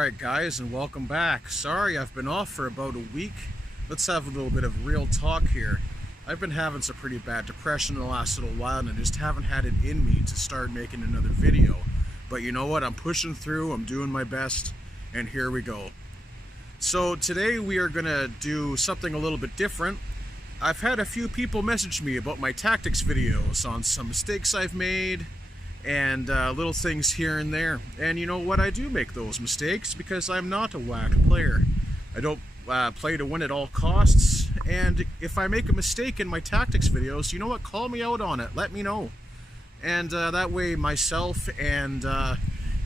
Alright guys, and welcome back. Sorry I've been off for about a week. Let's have a little bit of real talk here. I've been having some pretty bad depression in the last little while, and I just haven't had it in me to start making another video. But you know what, I'm pushing through, I'm doing my best, and here we go. So today we are gonna do something a little bit different. I've had a few people message me about my tactics videos on some mistakes I've made, and little things here and there. And you know what, I do make those mistakes because I'm not a WAAC player. I don't play to win at all costs, and if I make a mistake in my tactics videos, you know what, call me out on it, let me know. And that way myself and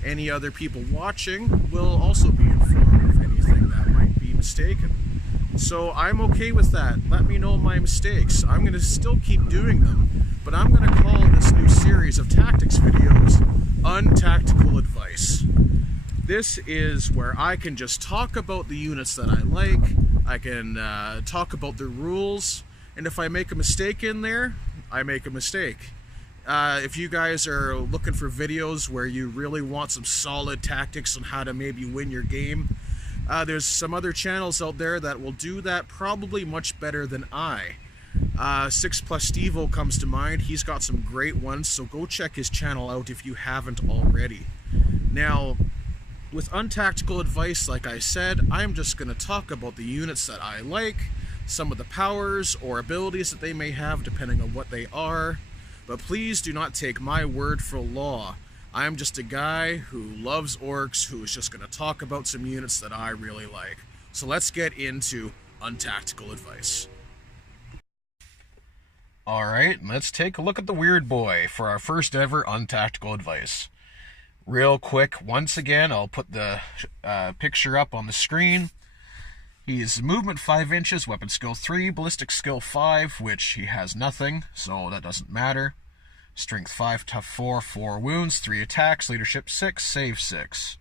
any other people watching will also be informed of anything that might be mistaken. So I'm okay with that. Let me know my mistakes. I'm going to still keep doing them, but I'm going to call this new series of tactics videos Untactical Advice. This is where I can just talk about the units that I like, I can talk about the rules, and if I make a mistake in there, I make a mistake. If you guys are looking for videos where you really want some solid tactics on how to maybe win your game, there's some other channels out there that will do that probably much better than I. 6 Plus Stevo comes to mind. He's got some great ones, so go check his channel out if you haven't already. Now, with Untactical Advice, like I said, I'm just going to talk about the units that I like, some of the powers or abilities that they may have depending on what they are, but please do not take my word for law. I'm just a guy who loves orcs who is just going to talk about some units that I really like. So let's get into Untactical Advice. Alright, let's take a look at the Weirdboy for our first ever Untactical Advice. Real quick, once again, I'll put the picture up on the screen. He's movement 5 inches, weapon skill 3, ballistic skill 5, which he has nothing, so that doesn't matter. Strength 5, tough 4, 4 wounds, 3 attacks, leadership 6, save 6.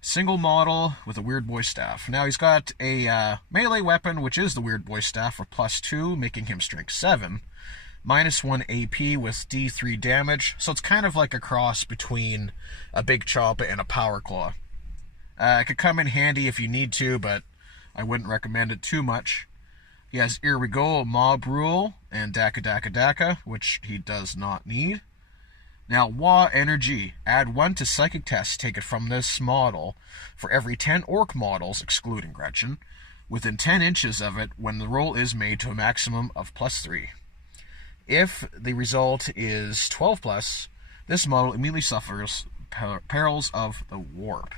Single model with a Weirdboy staff. Now he's got a melee weapon, which is the Weirdboy staff for +2, making him strength 7. -1 AP with D3 damage, so it's kind of like a cross between a Big Choppa and a Power Claw. It could come in handy if you need to, but I wouldn't recommend it too much. He has Here We Go, Mob Rule, and Daka Daka Daka, which he does not need. Now, WAAC Energy. Add 1 to Psychic Test. Take it from this model for every 10 Orc models, excluding Gretchen, within 10 inches of it when the roll is made to a maximum of +3. If the result is 12+, this model immediately suffers perils of the warp.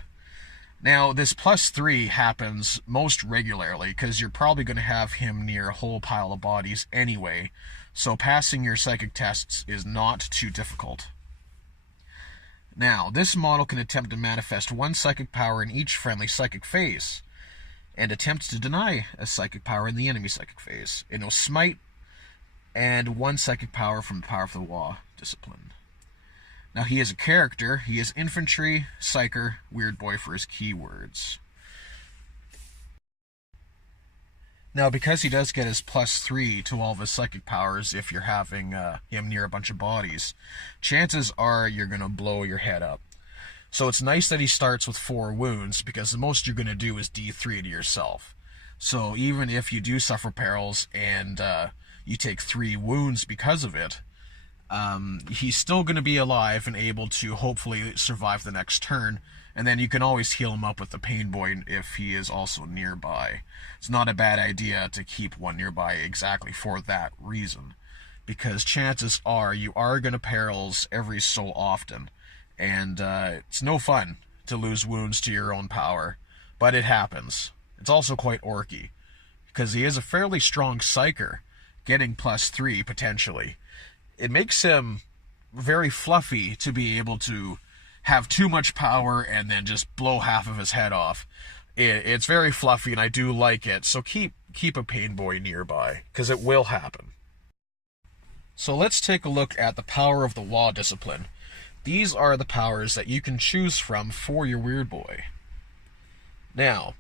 Now, this +3 happens most regularly because you're probably going to have him near a whole pile of bodies anyway, so passing your psychic tests is not too difficult. Now, this model can attempt to manifest 1 psychic power in each friendly psychic phase, and attempt to deny a psychic power in the enemy psychic phase. It will smite, and 1 psychic power from the power of the WAAC discipline. Now, he is a character. He is infantry, psyker, Weirdboy for his keywords. Now, because he does get his +3 to all of his psychic powers if you're having him near a bunch of bodies, chances are you're going to blow your head up. So it's nice that he starts with 4 wounds, because the most you're going to do is D3 to yourself. So even if you do suffer perils and you take 3 wounds because of it, he's still going to be alive and able to hopefully survive the next turn, and then you can always heal him up with the Pain Boy if he is also nearby. It's not a bad idea to keep one nearby exactly for that reason, because chances are you are going to perils every so often, and it's no fun to lose wounds to your own power, but it happens. It's also quite orky, because he is a fairly strong psyker, getting +3 potentially. It makes him very fluffy to be able to have too much power and then just blow half of his head off. It's very fluffy, and I do like it, so keep a Pain Boy nearby, because it will happen. So let's take a look at the power of the WAAC discipline. These are the powers that you can choose from for your Weirdboy. Now,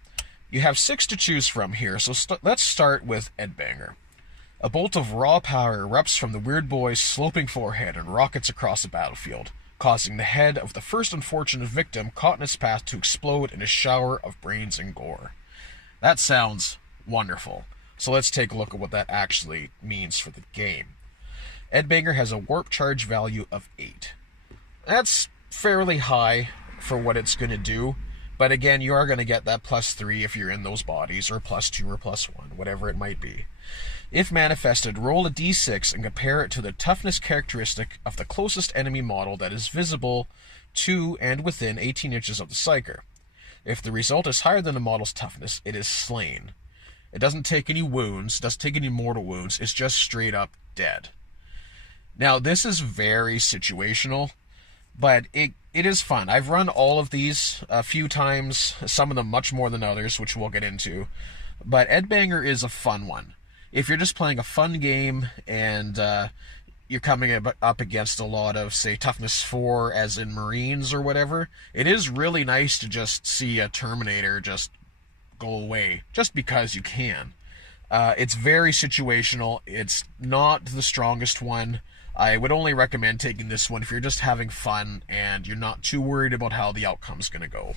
you have 6 to choose from here, so let's start with Edbanger. A bolt of raw power erupts from the Weirdboy's sloping forehead and rockets across the battlefield, causing the head of the first unfortunate victim caught in its path to explode in a shower of brains and gore. That sounds wonderful. So let's take a look at what that actually means for the game. Edbanger has a warp charge value of 8. That's fairly high for what it's going to do, but again, you are going to get that +3 if you're in those bodies, or +2 or +1, whatever it might be. If manifested, roll a d6 and compare it to the toughness characteristic of the closest enemy model that is visible to and within 18 inches of the psyker. If the result is higher than the model's toughness, it is slain. It doesn't take any wounds, doesn't take any mortal wounds, it's just straight up dead. Now, this is very situational, but it is fun. I've run all of these a few times, some of them much more than others, which we'll get into. But Edbanger is a fun one. If you're just playing a fun game and you're coming up against a lot of, say, toughness 4, as in Marines or whatever, it is really nice to just see a Terminator just go away, just because you can. It's very situational. It's not the strongest one. I would only recommend taking this one if you're just having fun and you're not too worried about how the outcome's going to go.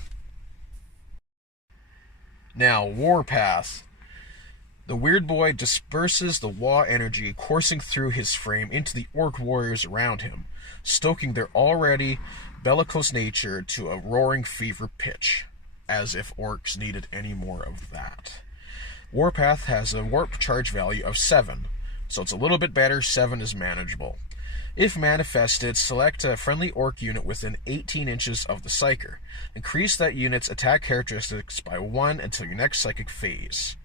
Now, Warpath. The Weirdboy disperses the WAAC energy coursing through his frame into the orc warriors around him, stoking their already bellicose nature to a roaring fever pitch, as if orcs needed any more of that. Warpath has a warp charge value of 7, so it's a little bit better. 7 is manageable. If manifested, select a friendly orc unit within 18 inches of the psyker. Increase that unit's attack characteristics by 1 until your next psychic phase.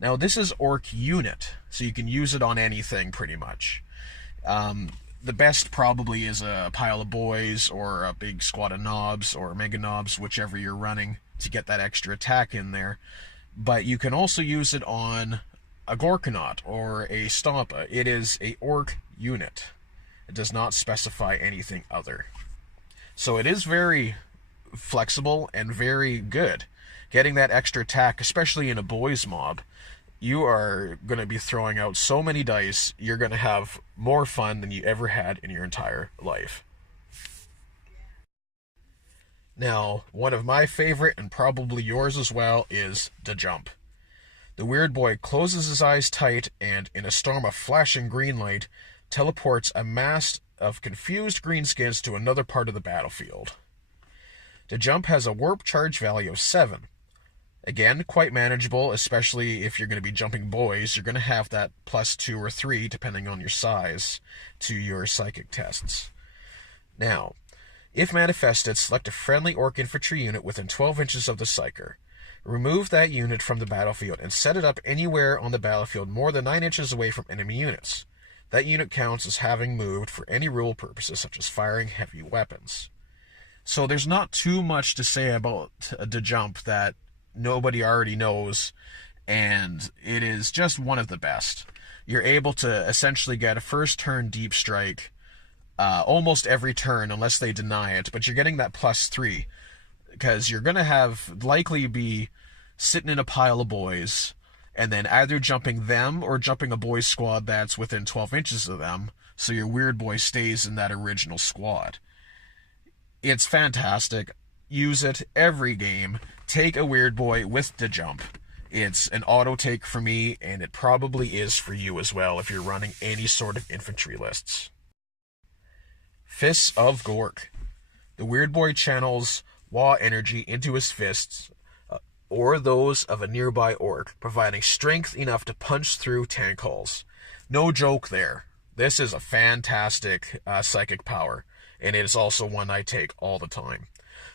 Now, this is orc unit, so you can use it on anything pretty much. The best probably is a pile of boys or a big squad of knobs or mega knobs, whichever you're running, to get that extra attack in there. But you can also use it on a Gorkanaut or a Stompa. It is a orc unit. It does not specify anything other. So it is very flexible and very good. Getting that extra attack, especially in a boys mob, you are going to be throwing out so many dice, you're going to have more fun than you ever had in your entire life. Now, one of my favorite, and probably yours as well, is the jump. The Weirdboy closes his eyes tight and, in a storm of flashing green light, teleports a mass of confused greenskins to another part of the battlefield. The jump has a warp charge value of 7. Again, quite manageable, especially if you're going to be jumping boys. You're going to have that +2 or 3, depending on your size, to your psychic tests. Now, if manifested, select a friendly orc infantry unit within 12 inches of the psyker. Remove that unit from the battlefield and set it up anywhere on the battlefield more than 9 inches away from enemy units. That unit counts as having moved for any rule purposes, such as firing heavy weapons. So there's not too much to say about the jump that nobody already knows, and it is just one of the best. You're able to essentially get a first turn deep strike almost every turn, unless they deny it, but you're getting that +3, because you're going to have likely be sitting in a pile of boys, and then either jumping them or jumping a boys squad that's within 12 inches of them, so your Weirdboy stays in that original squad. It's fantastic. Use it every game. Take a Weirdboy with the jump. It's an auto take for me, and it probably is for you as well if you're running any sort of infantry lists. Fists of Gork. The Weirdboy channels WAAC energy into his fists, or those of a nearby orc, providing strength enough to punch through tank hulls. No joke there. This is a fantastic psychic power, and it is also one I take all the time.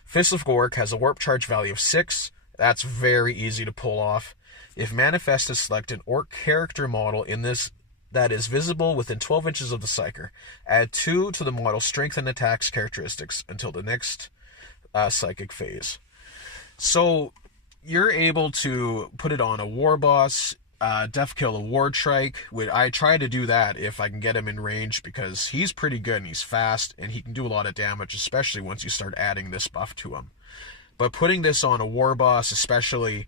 Fist of Gork has a warp charge value of 6. That's very easy to pull off. If manifested, select an orc character model in this that is visible within 12 inches of the psyker. Add 2 to the model's strength and attacks characteristics until the next psychic phase. So you're able to put it on a war boss, def kill a ward trike. I try to do that if I can get him in range, because he's pretty good and he's fast and he can do a lot of damage, especially once you start adding this buff to him. But putting this on a war boss especially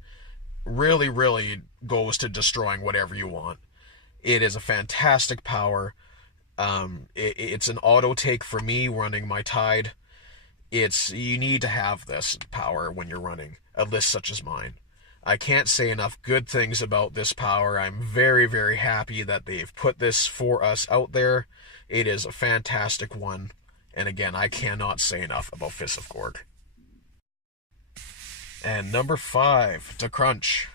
really goes to destroying whatever you want. It is a fantastic power. It's an auto take for me running my Tide. You need to have this power when you're running a list such as mine. I can't say enough good things about this power. I'm very, very happy that they've put this for us out there. It is a fantastic one. And again, I cannot say enough about Fist of Gorg. And number 5, to Crunch.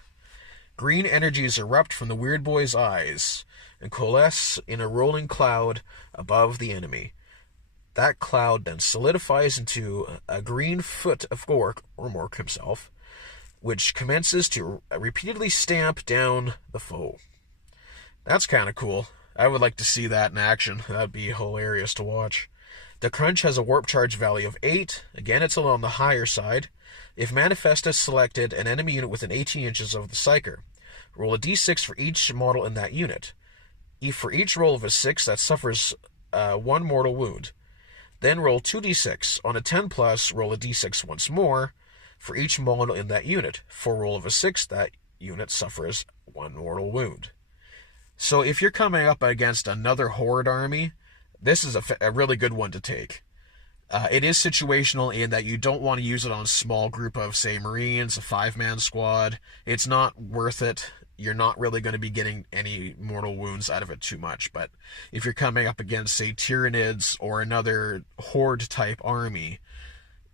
Green energies erupt from the Weirdboy's eyes and coalesce in a rolling cloud above the enemy. That cloud then solidifies into a green foot of Gorg, or Mork himself, which commences to repeatedly stamp down the foe. That's kind of cool. I would like to see that in action. That'd be hilarious to watch. The Crunch has a warp charge value of 8. Again, it's on the higher side. If manifested, selected an enemy unit within 18 inches of the psyker. Roll a d6 for each model in that unit. For each roll of a 6, that suffers 1 mortal wound. Then roll 2d6. On a 10+, roll a d6 once more for each model in that unit. For a roll of a 6, that unit suffers 1 mortal wound. So if you're coming up against another Horde army, this is a really good one to take. It is situational in that you don't want to use it on a small group of, say, Marines, a 5-man squad. It's not worth it. You're not really going to be getting any mortal wounds out of it too much. But if you're coming up against, say, Tyranids or another Horde-type army,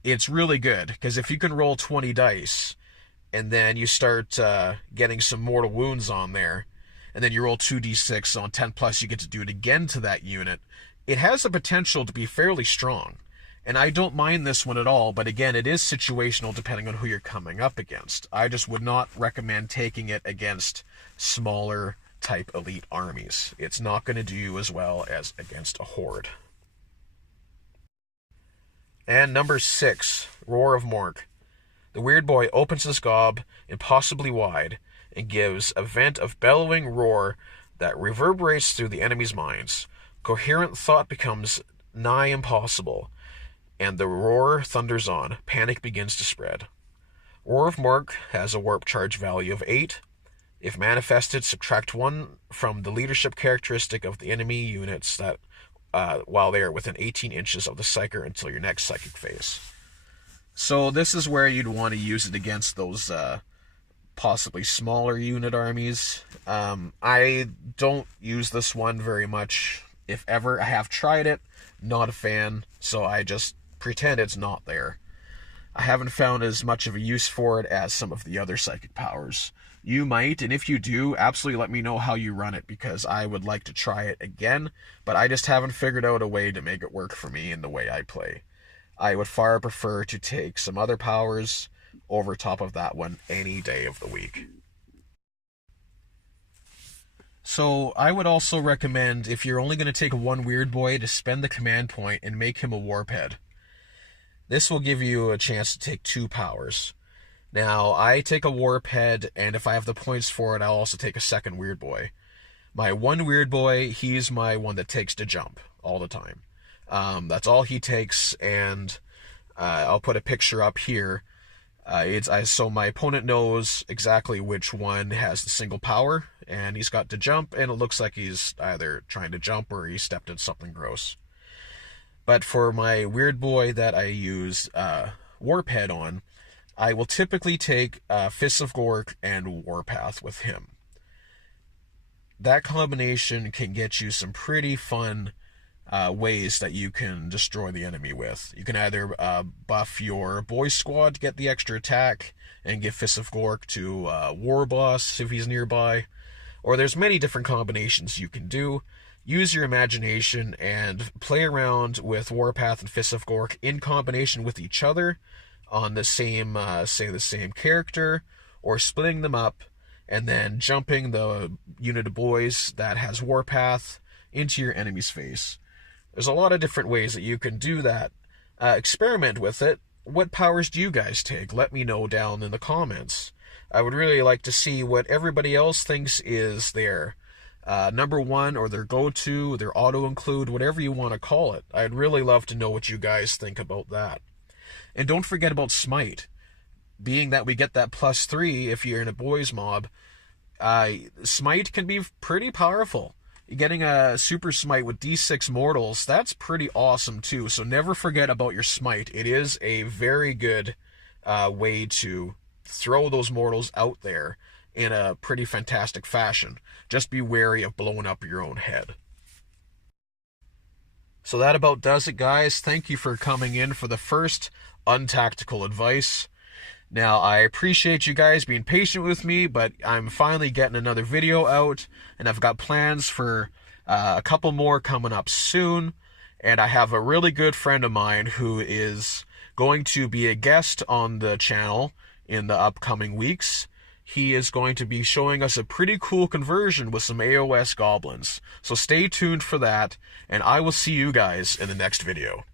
it's really good. Because if you can roll 20 dice, and then you start getting some mortal wounds on there, and then you roll 2d6 on 10+, you get to do it again to that unit, it has the potential to be fairly strong. And I don't mind this one at all, but again, it is situational depending on who you're coming up against. I just would not recommend taking it against smaller type elite armies. It's not going to do as well as against a Horde. And number 6, Roar of Mork. The Weirdboy opens his gob impossibly wide and gives a vent of bellowing roar that reverberates through the enemy's minds. Coherent thought becomes nigh impossible, and the roar thunders on. Panic begins to spread. Roar of Mork has a warp charge value of 8. If manifested, subtract 1 from the leadership characteristic of the enemy units that while they are within 18 inches of the psyker until your next psychic phase. So this is where you'd want to use it against those possibly smaller unit armies. I don't use this one very much, if ever. I have tried it, not a fan, so I just pretend it's not there. I haven't found as much of a use for it as some of the other psychic powers. You might, and if you do, absolutely let me know how you run it, because I would like to try it again, but I just haven't figured out a way to make it work for me in the way I play. I would far prefer to take some other powers over top of that one any day of the week. So I would also recommend, if you're only going to take one Weirdboy, to spend the command point and make him a Warphead. This will give you a chance to take 2 powers. Now, I take a Warphead, and if I have the points for it, I'll also take a second Weirdboy. My one Weirdboy, he's my one that takes to jump all the time. That's all he takes, and I'll put a picture up here. So my opponent knows exactly which one has the single power, and he's got to jump, and it looks like he's either trying to jump or he stepped in something gross. But for my Weirdboy that I use Warphead on, I will typically take Fists of Gorg and Warpath with him. That combination can get you some pretty fun ways that you can destroy the enemy with. You can either buff your boy squad to get the extra attack and give Fists of Gorg to War Boss if he's nearby, or there's many different combinations you can do. Use your imagination and play around with Warpath and Fists of Gorg in combination with each other on the same, the same character, or splitting them up and then jumping the unit of boys that has Warpath into your enemy's face. There's a lot of different ways that you can do that. Experiment with it. What powers do you guys take? Let me know down in the comments. I would really like to see what everybody else thinks is their number one, or their go-to, their auto-include, whatever you want to call it. I'd really love to know what you guys think about that. And don't forget about Smite. Being that we get that +3 if you're in a boys mob, Smite can be pretty powerful. Getting a super smite with D6 mortals, that's pretty awesome too. So never forget about your smite. It is a very good way to throw those mortals out there in a pretty fantastic fashion. Just be wary of blowing up your own head. So that about does it, guys. Thank you for coming in for the first Untactical Advice. Now, I appreciate you guys being patient with me, but I'm finally getting another video out, and I've got plans for a couple more coming up soon, and I have a really good friend of mine who is going to be a guest on the channel in the upcoming weeks. He is going to be showing us a pretty cool conversion with some AOS goblins, so stay tuned for that, and I will see you guys in the next video.